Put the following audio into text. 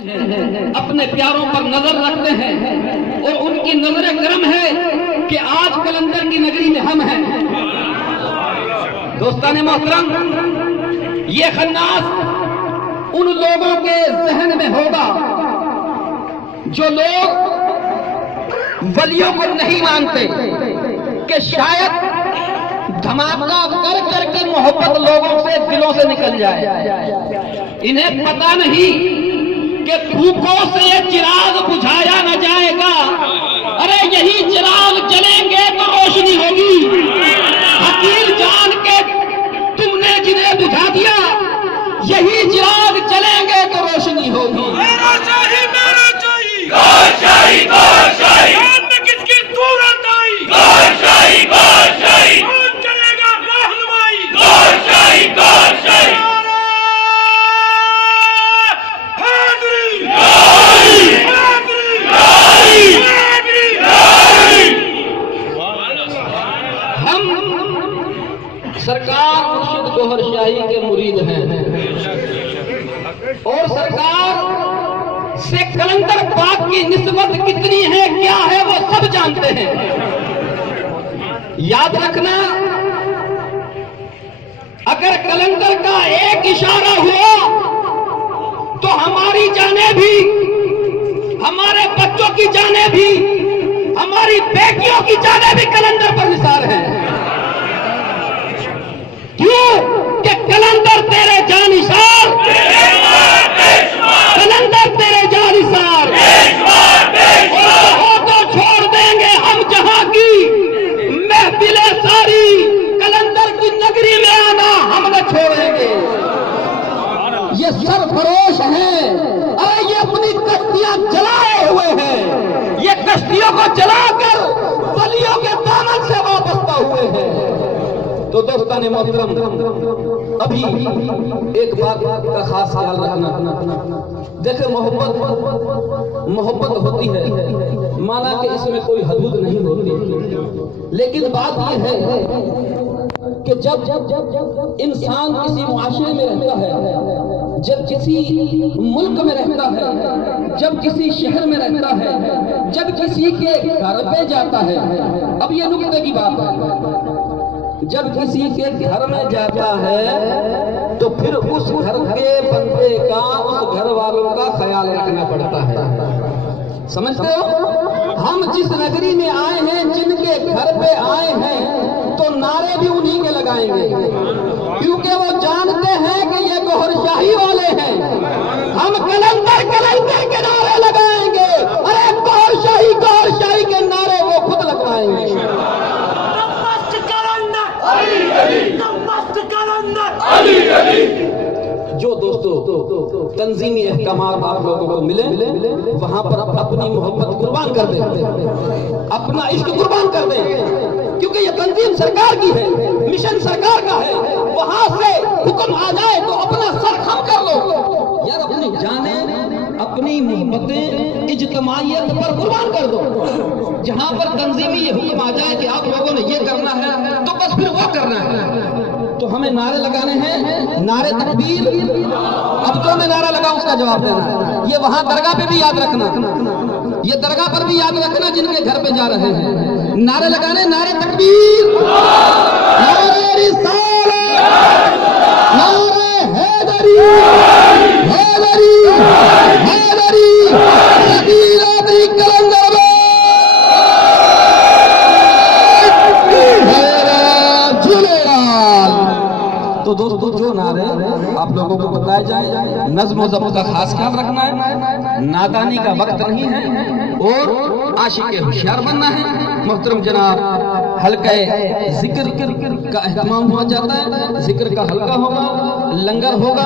अपने प्यारों पर नजर रखते हैं और उनकी नजर करम है कि आज कलंदर की नगरी में हम हैं। दोस्ताने मोहतरम, ये खन्नास उन लोगों के जहन में होगा जो लोग वलियों को नहीं मानते कि शायद धमाका कर करके मोहब्बत लोगों से दिलों से निकल जाए। इन्हें पता नहीं कि फूकों से ये चिराग बुझाया न जाएगा। अरे यही चिराग जलेंगे तो रोशनी होगी। हकीर जान के तुमने जिन्हें बुझा दिया, यही चिराग जलेंगे तो रोशनी होगी। मेरा चाहिए, मेरा चाहिए। गोशाही, गोशाही। किसकी सूरत आई? गोशाही, गोशाही। कौन करेगा रहनुमाई? गोशाही, गोशाही। हम सरकार मुर्शिद गोहर शाही के मुरीद हैं और सरकार से कलंदर पाक की निस्बत कितनी है, क्या है, वो सब जानते हैं। याद रखना, अगर कलंदर का एक इशारा हुआ तो हमारी जानें भी, हमारे बच्चों की जानें भी, हमारी बेटियों की जानें भी कलंदर पर निसार है। क्यों कि कलंदर तेरे जानिसार, कलंदर तेरे जानिसार। और हो तो छोड़ देंगे हम जहां की महफिलें सारी, कलंदर की नगरी में आना हम न छोड़ेंगे। ये सरफरोश हैं, अरे ये अपनी कश्तियां जलाए हुए हैं, ये कश्तियों को जलाकर वलियों के दामन से वाबस्ता हुए हैं। तो दोस्ताने मोहतरम, अभी एक बात का खास ख्याल रखना। देखिए, मोहब्बत होती है, माना कि इसमें कोई हदूद नहीं होती, लेकिन बात यह है कि जब इंसान किसी मुआशरे में रहता है, जब किसी मुल्क में रहता है, जब किसी शहर में रहता है, जब किसी के घर पे जाता है, अब ये नुक्ते की बात है, जब किसी के घर में जाता है तो फिर उस घर के बंदे का, उस घर वालों का ख्याल रखना पड़ता है। समझते हो? हम जिस नगरी में आए हैं, जिनके घर पे आए हैं, तो नारे भी उन्हीं के लगाएंगे, क्योंकि वो जानते हैं कि ये गोहर शाही वाले हैं। हम कलंदर के नारे लगाएंगे। अरे गोहर शाही के नारे वो खुद लगवाएंगे। जो दोस्तों तंजीमी अहकामात आप लोगों को मिले, वहां पर अपनी मोहब्बत कुर्बान कर दें, अपना इश्क कुर्बान कर दें, क्योंकि ये तंजीम सरकार की है, मिशन सरकार का है। वहां से हुक्म आ जाए तो अपना सर खम कर लो यार, अपनी जाने, अपनी मोहब्बतें इज्तिमाइयत पर कुर्बान कर दो। जहां पर तंजीमी ये हुक्म आ जाए कि आप लोगों ने ये करना है, तो बस फिर वो करना है। तो हमें नारे लगाने हैं, नारे तकबीर। अब जो मैं नारा लगा उसका जवाब देना है। ये वहां दरगाह पे भी याद रखना, ये दरगाह पर भी याद रखना जिनके घर पे जा रहे हैं। नारे लगाने, नारे तकबीर, नारे रिसालत, नारे हैदरी, हैदरी, हैदरी, सकीराती कलंदर। तो दोस्तों, जो नारे आप लोगों को बताए जाए, नज़्म व ज़ब्त का खास ख्याल रखना है, नादानी का वक्त नहीं है और आशिक़ होशियार बनना है। मोहतरम जनाब, हल्का जिक्र का एहतमाम हुआ जाता है, जिक्र का हल्का होगा, लंगर होगा।